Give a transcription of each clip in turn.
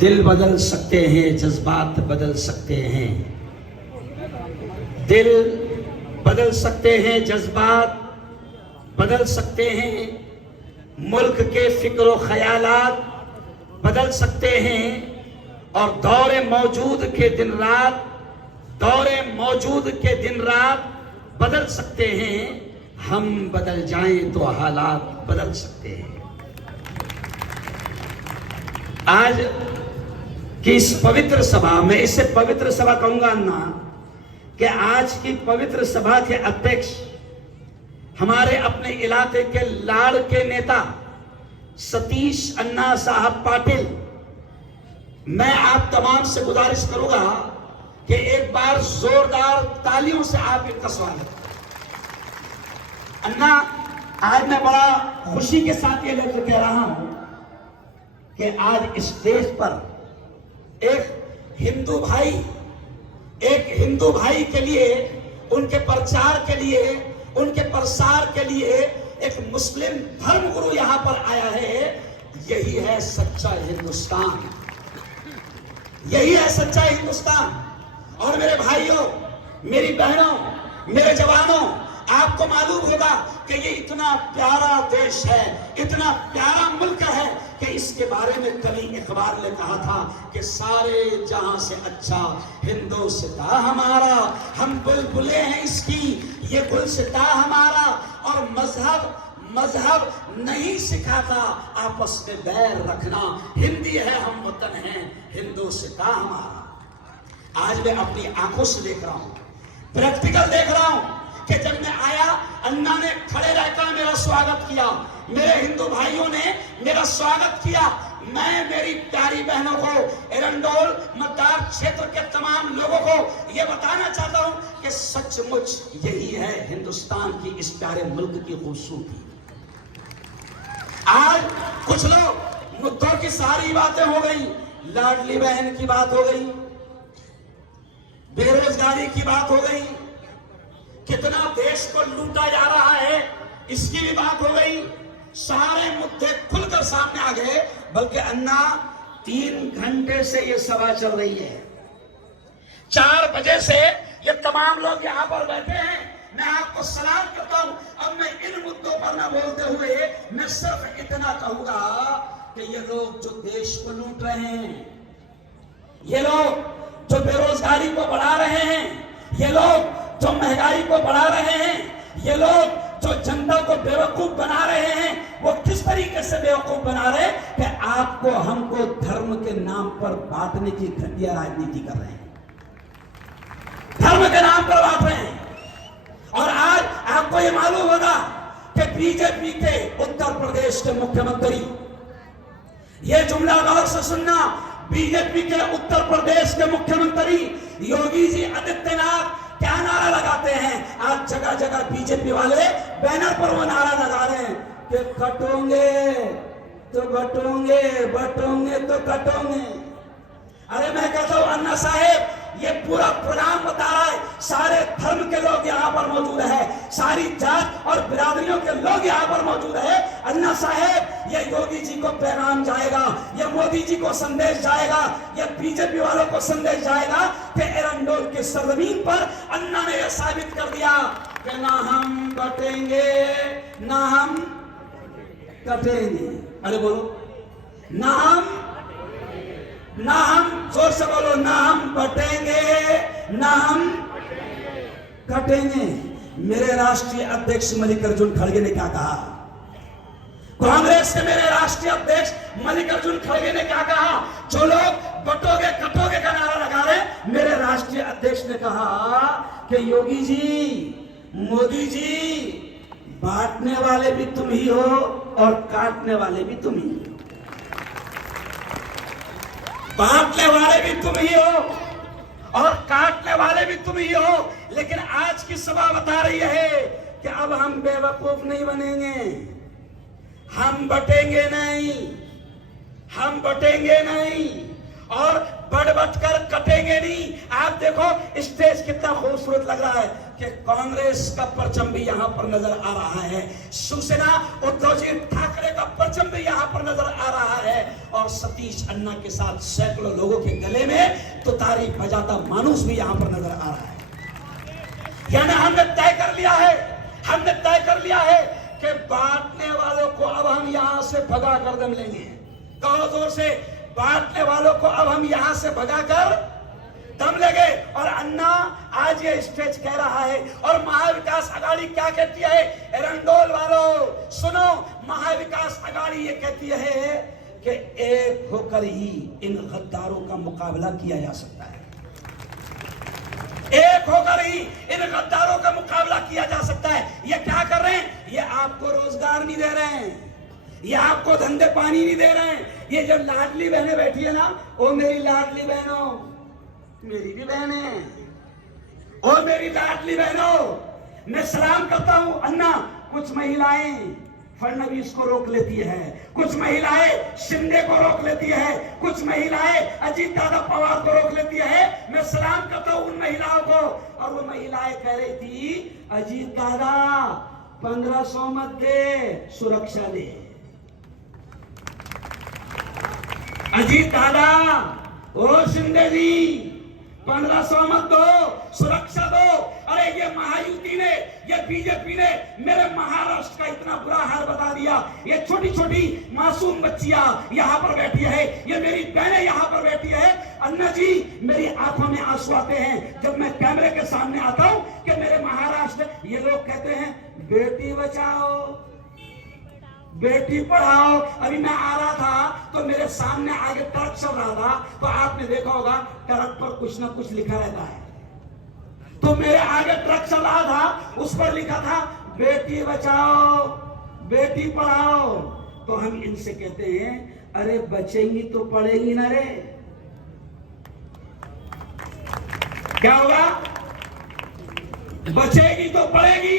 दिल बदल सकते हैं, जज्बात बदल सकते हैं। दिल बदल सकते हैं, जज्बात बदल सकते हैं, मुल्क के फिक्र ख्यालात बदल सकते हैं और दौरे मौजूद के दिन रात बदल सकते हैं। हम बदल जाएं तो हालात बदल सकते हैं। आज की इस पवित्र सभा में, इसे पवित्र सभा कहूंगा ना, कि आज की पवित्र सभा के अध्यक्ष हमारे अपने इलाके के लाड़ के नेता सतीश अन्ना साहब पाटिल, मैं आप तमाम से गुजारिश करूंगा कि एक बार जोरदार तालियों से आप इनका स्वागत। अन्ना, आज मैं बड़ा खुशी के साथ ये लेकर कह रहा हूं कि आज इस देश पर एक हिंदू भाई के लिए, उनके प्रचार के लिए, उनके प्रसार के लिए एक मुस्लिम धर्मगुरु यहां पर आया है। यही है सच्चा हिंदुस्तान, यही है सच्चा हिंदुस्तान। और मेरे भाइयों, मेरी बहनों, मेरे जवानों, आपको मालूम होगा कि ये इतना प्यारा देश है, इतना प्यारा मुल्क है कि इसके बारे में कभी इकबाल ने कहा था कि सारे जहां से अच्छा हिंदुस्तान हमारा, हम बुलबुले हैं इसकी, ये गुलसिता हमारा। और मजहब नहीं सिखाता आपस में बैर रखना, हिंदी है हम वतन हैं, हिंदुस्तान हमारा। आज मैं अपनी आंखों से देख रहा हूं, प्रैक्टिकल देख रहा हूं कि जब मैं आया, अन्ना ने खड़े रहकर मेरा स्वागत किया, मेरे हिंदू भाइयों ने मेरा स्वागत किया। मैं मेरी प्यारी बहनों को, एरंडोल मतदार क्षेत्र के तमाम लोगों को यह बताना चाहता हूं कि सचमुच यही है हिंदुस्तान की, इस प्यारे मुल्क की खूबसूरती। आज कुछ लोग मुद्दों की सारी बातें हो गई, लाडली बहन की बात हो गई, बेरोजगारी की बात हो गई, कितना देश को लूटा जा रहा है इसकी भी बात हो गई। सारे मुद्दे खुलकर सामने आ गए। बल्कि अन्ना, 3 घंटे से ये सभा चल रही है, 4 बजे से ये तमाम लोग यहां पर बैठे हैं। मैं आपको सलाम करता हूं। अब मैं इन मुद्दों पर न बोलते हुए मैं सिर्फ इतना कहूंगा कि ये लोग जो देश को लूट रहे हैं, ये लोग जो बेरोजगारी को बढ़ा रहे हैं, ये लोग जो महंगाई को बढ़ा रहे हैं, ये लोग जो जनता को बेवकूफ बना रहे हैं, वो किस तरीके से बेवकूफ बना रहे हैं कि आपको हमको धर्म के नाम पर बांटने की घटिया राजनीति कर रहे हैं, धर्म के नाम पर बांट रहे हैं। और आज आपको ये मालूम होगा कि बीजेपी के उत्तर प्रदेश के मुख्यमंत्री, ये जुमला गौर से सुनना, बीजेपी के उत्तर प्रदेश के मुख्यमंत्री योगी जी आदित्यनाथ क्या नारा लगाते हैं? आज जगह जगह बीजेपी वाले बैनर पर वो नारा लगा रहे हैं कि कटोंगे तो बटोंगे, बटोंगे तो कटोंगे। अरे मैं कहता हूं अन्ना साहेब, ये पूरा प्रोग्राम बता रहा है, सारे धर्म के लोग यहाँ पर मौजूद है, सारी जात और बिरादरियों के लोग यहाँ पर मौजूद है। अन्ना साहेब, ये योगी जी को पैगाम जाएगा, ये मोदी जी को संदेश जाएगा, ये बीजेपी वालों को संदेश जाएगा कि एरंडोल की सरजमीन पर अन्ना ने यह साबित कर दिया कि ना हम बटेंगे ना हम कटेंगे। अरे बोलो, ना हम, जोर से बोलो, ना हम बटेंगे ना हम कटेंगे। मेरे राष्ट्रीय अध्यक्ष मल्लिकार्जुन खड़गे ने क्या कहा? कांग्रेस के मेरे राष्ट्रीय अध्यक्ष मल्लिकार्जुन खड़गे ने क्या कहा? जो लोग बटोगे कटोगे का नारा लगा रहे, मेरे राष्ट्रीय अध्यक्ष ने कहा कि योगी जी, मोदी जी, बांटने वाले भी तुम ही हो और काटने वाले भी तुम ही हो। बांटने वाले भी तुम ही हो और काटने वाले भी तुम ही हो। लेकिन आज की सभा बता रही है कि अब हम बेवकूफ नहीं बनेंगे, हम बटेंगे नहीं, हम बटेंगे नहीं। और बड़ बचकर कटेंगे नहीं। आप देखो स्टेज कितना खूबसूरत लग रहा है कि कांग्रेस का परचम भी यहां पर नजर आ रहा है, शिवसेना उद्धव जी ठाकरे का परचम भी यहां पर नजर आ रहा है, और सतीश अन्ना के साथ सैकड़ों लोगों के गले में तो तारीफ बजाता मानुस भी यहां पर नजर आ रहा है। यानी हमने तय कर लिया है कि बांटने वालों को अब हम यहां से भगा कर दम लेंगे। कहो जोर से, बांटने वालों को अब हम यहां से भगा कर दम लेंगे। और अन्ना आज ये स्टेज कह रहा है, और महाविकास आघाड़ी क्या कहती है? एरंडोल वालों सुनो, महाविकास आघाड़ी ये कहती है कि एक होकर ही इन गद्दारों का मुकाबला किया जा सकता है। एक होकर ही इन गद्दारों का मुकाबला किया जा सकता है। ये क्या कर रहे हैं? ये आपको रोजगार नहीं दे रहे हैं, ये आपको धंधे पानी नहीं दे रहे हैं। ये जो लाडली बहनें बैठी है ना, ओ मेरी लाडली बहनों, मेरी भी बहन है, ओ मेरी लाडली बहनों, मैं सलाम करता हूं। अन्ना, कुछ महिलाएं फडणवीस को रोक लेती है, कुछ महिलाएं शिंदे को रोक लेती है, कुछ महिलाएं अजीत दादा पवार को रोक लेती है। मैं सलाम करता हूं उन महिलाओं को। और वो महिलाएं कह रही थी, अजीत दादा 1500 मत दे, सुरक्षा दे। अजीत दादा, ओ शिंदे जी 1500 मत दो, सुरक्षा दो। अरे ये महायुति ने, ये बीजेपी ने मेरे महाराष्ट्र का इतना बुरा हाल बता दिया। ये छोटी छोटी मासूम बच्चियां यहाँ पर बैठी है, ये मेरी बहनें यहाँ पर बैठी है। अन्ना जी, मेरी आंखों में आंसू आते हैं जब मैं कैमरे के सामने आता हूं कि मेरे महाराष्ट्र, ये लोग कहते हैं बेटी बचाओ बेटी पढ़ाओ। अभी मैं आ रहा था तो मेरे सामने आगे ट्रक चल रहा था, तो आपने देखा होगा ट्रक पर कुछ ना कुछ लिखा रहता है। तो मेरे आगे ट्रक चल रहा था, उस पर लिखा था बेटी बचाओ बेटी पढ़ाओ। तो हम इनसे कहते हैं, अरे बचेंगी तो पढ़ेगी ना रे। क्या होगा? बचेगी तो पढ़ेगी।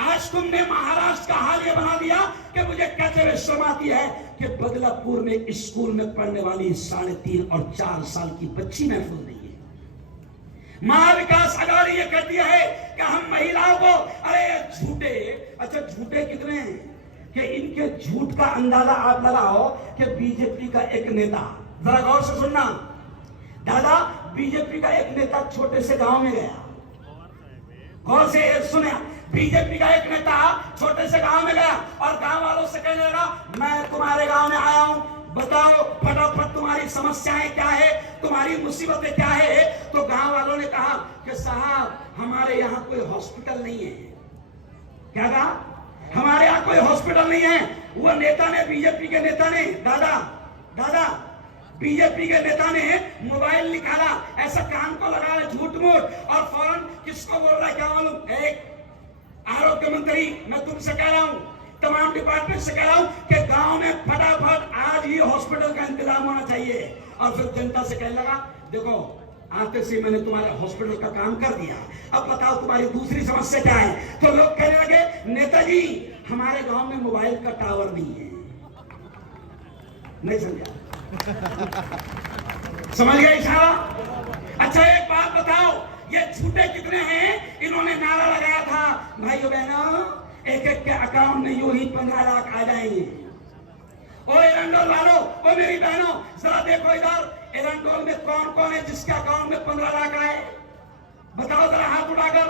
आज तुमने महाराष्ट्र का हाल यह बना दिया कि मुझे कहते हुए शर्म आती है कि बदलापुर में स्कूल में पढ़ने वाली 3.5 और 4 साल की बच्ची महफूज नहीं है। महाविकास आघाड़ी ये कहती है कि हम महिलाओं को, अरे झूठे, अच्छा झूठे कितने हैं कि इनके झूठ का अंदाजा आप लगाओ कि बीजेपी का एक नेता, जरा गौर से सुनना दादा, बीजेपी का एक नेता छोटे से गांव में गया, गौर से सुने, बीजेपी का एक नेता छोटे से गांव में गया और गांव वालों से कहने लगा, मैं तुम्हारे गांव में आया हूं, बताओ फटाफट तुम्हारी समस्याएं क्या है, तुम्हारी मुसीबतें क्या है। तो गांव वालों ने कहा कि साहब हमारे यहाँ कोई हॉस्पिटल नहीं है। क्या कहा? हमारे यहाँ कोई हॉस्पिटल नहीं है। वो नेता ने, बीजेपी के नेता ने, दादा बीजेपी के नेता ने मोबाइल निकाला, ऐसा कान को लगा झूठ मूठ, और फौरन किसको बोल रहा है क्या मालूम? एक आरोग्य मंत्री, मैं तुमसे कह रहा हूं, तमाम डिपार्टमेंट से कह रहा हूं कि गांव में फटाफट आज ही हॉस्पिटल का इंतजाम होना चाहिए। और फिर जनता से कहने लगा, देखो आते से मैंने तुम्हारे हॉस्पिटल का काम कर दिया, अब बताओ तुम्हारी दूसरी समस्या क्या है। तो लोग कहने लगे, नेताजी हमारे गांव में मोबाइल का टावर नहीं है। नहीं समझा? समझ गए इशारा? अच्छा एक बात बताओ, ये झूठे कितने हैं? इन्होंने नारा लगाया था, भाइयों बहनों एक एक के अकाउंट में यूं ही 15 लाख आ जाएंगे। ओ एरंडोल वालों, ओ मेरी बहनों, जरा देखो इधर, एरंडोल में कौन कौन है जिसके अकाउंट में 15 लाख आए? बताओ जरा हाथ उठाकर।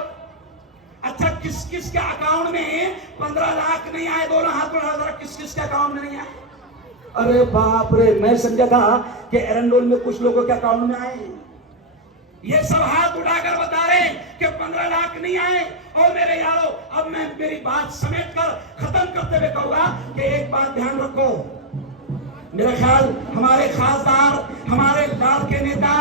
अच्छा किस किस के अकाउंट में 15 लाख नहीं आए? दोनों हाथ उठा जरा, किस किस के अकाउंट में नहीं आए? अरे बाप रे, मैं समझा था कि एरंडोल में कुछ लोगों के अकाउंट में आए। ये सब हाथ उठाकर बता रहे कि 15 लाख नहीं आए। और मेरे यारों, अब मैं मेरी बात समेट कर खत्म करते हुए कहूंगा कि एक बात ध्यान रखो, मेरा ख्याल हमारे खासदार, हमारे लाल के नेता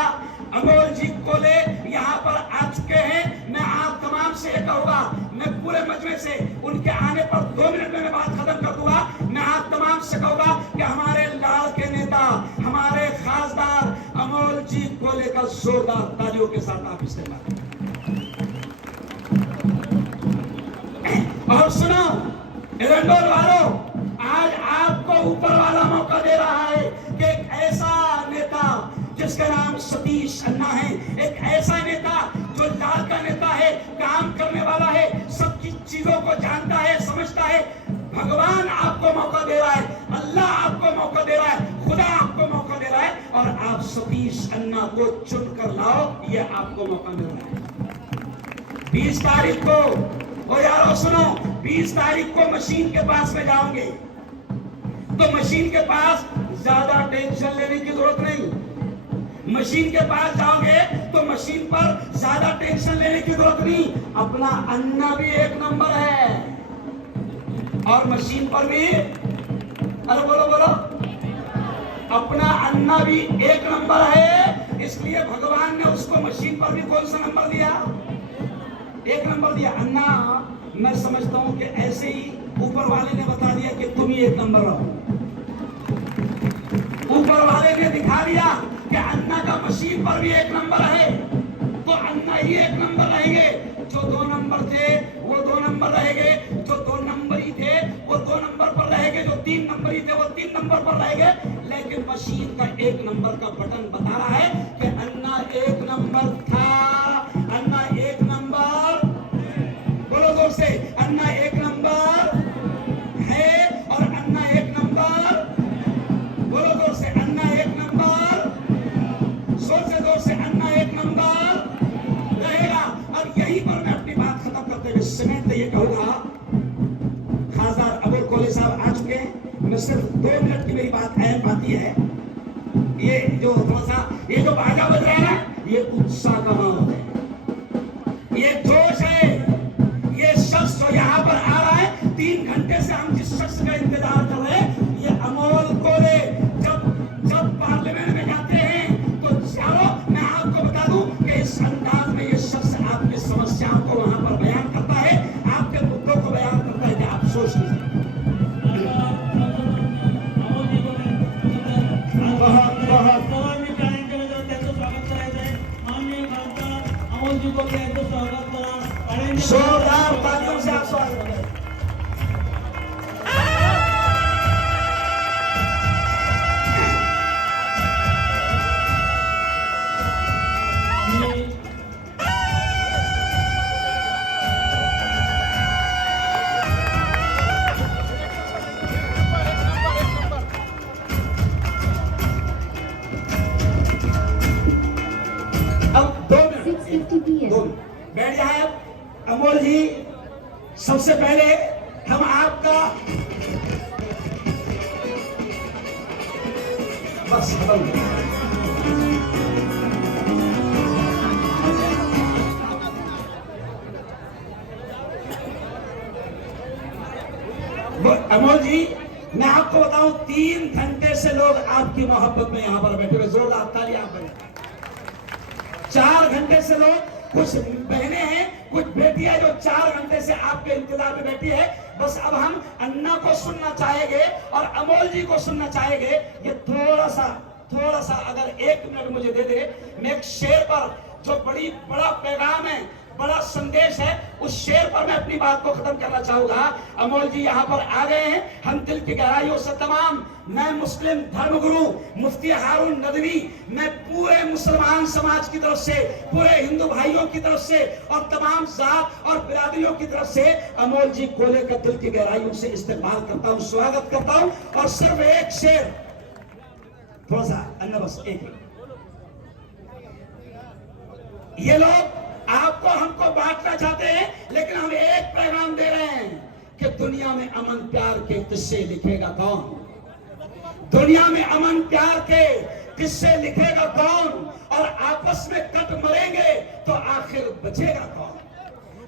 अमोल जी कोले यहाँ पर आ चुके हैं। मैं आप तमाम से ये कहूंगा, मैं पूरे मजमे से उनके आने पर 2 मिनट में मैं बात खत्म कर दूंगा। मैं आप तमाम से कहूंगा कि हमारे लाल के नेता, हमारे खासदार अमोल जी कोले का जोरदार तालियों के साथ आप इस्तेमाल। और सुनो एरंडोल वालों, आज आपको ऊपर वाला मौका दे रहा है कि एक ऐसा नेता जिसका नाम सतीश सतीश अन्ना है, एक ऐसा नेता जो लाल का नेता है, काम करने वाला है, सबकी चीजों को जानता है, समझता है। भगवान आपको मौका दे रहा है, अल्लाह आपको मौका दे रहा है, खुदा आपको मौका दे रहा है, और आप सतीश अन्ना को चुन कर लाओ, ये आपको मौका मिल रहा है। 20 तारीख को, ओ यारो सुनो, 20 तारीख को मशीन के पास में जाओगे तो मशीन के पास ज्यादा टेंशन लेने की जरूरत नहीं। मशीन के पास जाओगे तो मशीन पर ज्यादा टेंशन लेने की जरूरत नहीं। अपना अन्ना भी एक नंबर है और मशीन पर भी, अरे बोलो बोलो, अपना अन्ना भी एक नंबर है। इसलिए भगवान ने उसको मशीन पर भी कौन सा नंबर दिया? एक नंबर दिया। अन्ना, मैं समझता हूं कि ऐसे ही ऊपर वाले ने बता दिया कि तुम ही एक नंबर रहो। ऊपर वाले ने दिखा दिया कि अन्ना का मशीन पर भी एक नंबर है, तो अन्ना ही एक नंबर रहेंगे। जो 2 नंबर थे वो 2 नंबर रहेंगे, जो 2 नंबर ही थे वो 2 नंबर पर रहेंगे, जो 3 नंबर ही थे वो 3 नंबर पर रहेंगे। लेकिन मशीन का 1 नंबर का बटन बता रहा है कि अन्ना 1 नंबर था, अन्ना 1 नंबर, बोलो जोर से, अन्ना 1 नंबर है, और अन्ना 1 नंबर, बोलो जोर से, अन्ना 1 नंबर, जोर से, अन्ना 1 नंबर रहेगा। और यहीं पर मैं अपनी बात खत्म करते हुए समेत ये कहूंगा, खासदार अबुल कोले साहब आ चुके हैं, मैं सिर्फ 2 मिनट की मेरी बात अहम बात है, ये जो थोड़ा सा ये जो बाजा बज रहा है ना, ये उत्साह का माहौल है, ये जोश है। ये शख्स जो यहाँ पर आ रहा है, 3 घंटे से हम जिस शख्स का इंतजार कर रहे हैं, ये अमोल कोले जब पार्लियामेंट में जाते हैं तो चलो मैं आपको बता दूं कि इस अंदाज में ये शख्स आपकी समस्याओं को वहां पर बयान करता है, आपके मुद्दों को बयान करता है कि आप सोच लीजिए। जोरदार तालियों से आप स्वागत करें। अब 2 मिनट बैठ जाए अमोल जी। सबसे पहले हम आपका बस अमोल जी, मैं आपको बताऊं, 3 घंटे से लोग आपकी मोहब्बत में यहां पर बैठे हुए, जोरदार ताली आप बने। 4 घंटे से लोग, कुछ बहनें हैं, कुछ बेटियां जो 4 घंटे से आपके इंतजार में बैठी है। बस अब हम अन्ना को सुनना चाहेंगे और अमोल जी को सुनना चाहेंगे। ये थोड़ा सा अगर 1 मिनट मुझे दे दे, मैं एक शेर पर, जो बड़ा पैगाम है, बड़ा संदेश है, उस शेर पर मैं अपनी बात को खत्म करना चाहूंगा। अमोल जी यहाँ पर आ गए हैं, हम दिल की गहराइयों से तमाम, मैं मुस्लिम धर्मगुरु मुफ्ती हारून नदवी, मैं पूरे मुसलमान समाज की तरफ से, पूरे हिंदू भाइयों की तरफ से और तमाम जात और बिरादरियों की तरफ से अमोल जी कोले का दिल की गहराइयों से इस्तेमाल करता हूँ, स्वागत करता हूँ। और सिर्फ एक शेर, थोड़ा सा अन्ना, बस एक, ये लोग आपको हमको बांटना चाहते हैं, लेकिन हम एक पैगाम दे रहे हैं कि दुनिया में अमन प्यार के किस्से लिखेगा कौन? दुनिया में अमन प्यार के किस्से लिखेगा कौन? और आपस में कट मरेंगे तो आखिर बचेगा कौन?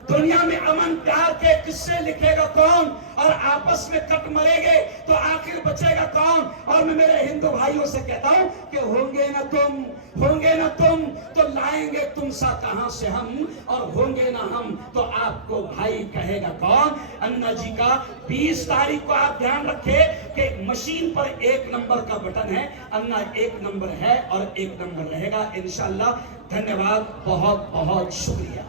दुनिया में अमन प्यार के किस्से लिखेगा कौन? और आपस में कट मरेंगे तो आखिर बचेगा कौन? और मैं मेरे हिंदू भाइयों से कहता हूं कि होंगे ना तुम तो लाएंगे तुम सा कहां से हम, और होंगे ना हम तो आपको भाई कहेगा कौन? अन्ना जी का 20 तारीख को आप ध्यान रखें कि मशीन पर 1 नंबर का बटन है। अन्ना 1 नंबर है और 1 नंबर रहेगा इंशाअल्लाह। धन्यवाद, बहुत बहुत शुक्रिया।